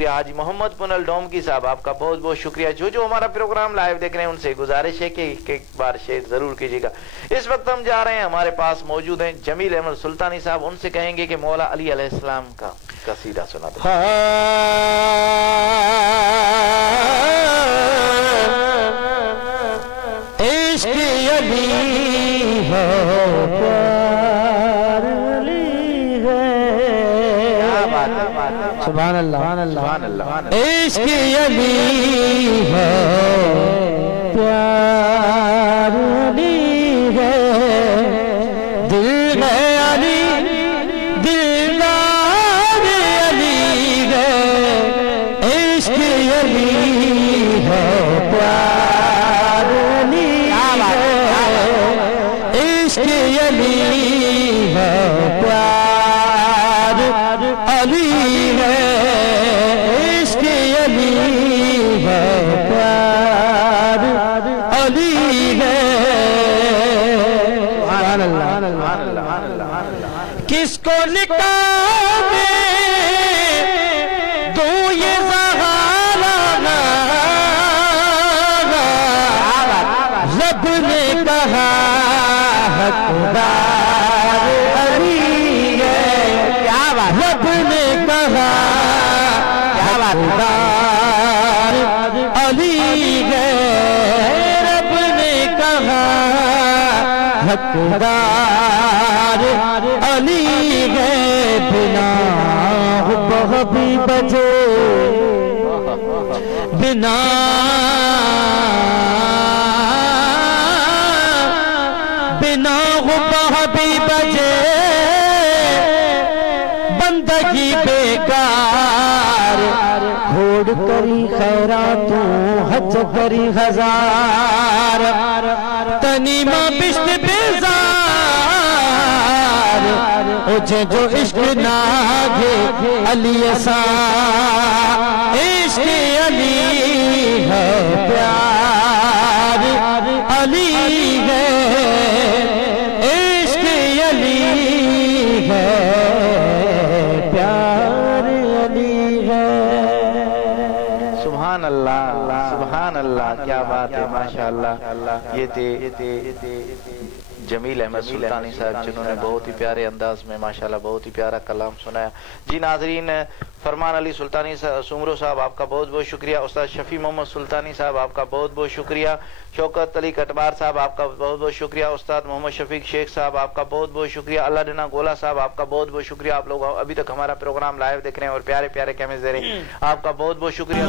شکریہ. حاجی محمد پنل ڈومکی صاحب آپ کا بہت بہت شکریہ. جو ہمارا پروگرام لائیو دیکھ رہے ہیں ان سے گزارش ہے کہ ایک بار شیئر ضرور کیجیے گا. اس وقت ہم جا رہے ہیں, ہمارے پاس موجود ہیں جمیل احمد سلطانی صاحب, ان سے کہیں گے کہ مولا علی علیہ السلام کا قصیدہ سنا دیں. عشق علی ہے پیار علی ہے. سبحان اللہ. عشق علی ہے پیار علی ہے. دل ہے علی دلدار علی ہے. عشق علی ہے پیار علی ہے. عشق علی ہے پیار علی ہے. عشق علی ہے پیار علی ہے. سبحان اللہ. کس کو نکالے دو یہ زہارا, رب نے کہا حقدار علی ہے. رب نے کہا حقدار علی ہے. رب نے کہا حقدار علی ہے. بنا حب بھی بجے بنا بنا حب بھی بجے بندگی بیکار. گھوڑ کری خیراتوں حج کری ہزار. تنیمہ بشت بیزار اجھے جو عشق ناگے علی سا. عشق علی ہے پیار علی ہے. عشق علی ہے پیار علی ہے. سبحان اللہ, سبحان اللہ, کیا بات ہے, ماشاءاللہ. یہ تھے جمیل احمد سلطانی صاحب جنہوں نے بہت ہی پیارے انداز میں ماشاءاللہ بہت ہی پیارا کلام سنایا. جی ناظرین, فرمان علی سلطانی سومرو صاحب آپ کا بہت بہت شکریہ. استاد شفیع محمد سلطانی صاحب آپ کا بہت بہت شکریہ. شوکت علی کٹبار صاحب آپ کا بہت بہت شکریہ. استاد محمد شفیق شیخ صاحب آپ کا بہت بہت شکریہ. اللہ ڈنا گولا صاحب آپ کا بہت بہت شکریہ. آپ لوگ ابھی تک ہمارا پروگرام لائیو دیکھ رہے ہیں اور پیارے پیارے کمنٹس دے رہے ہیں, آپ کا بہت بہت شکریہ.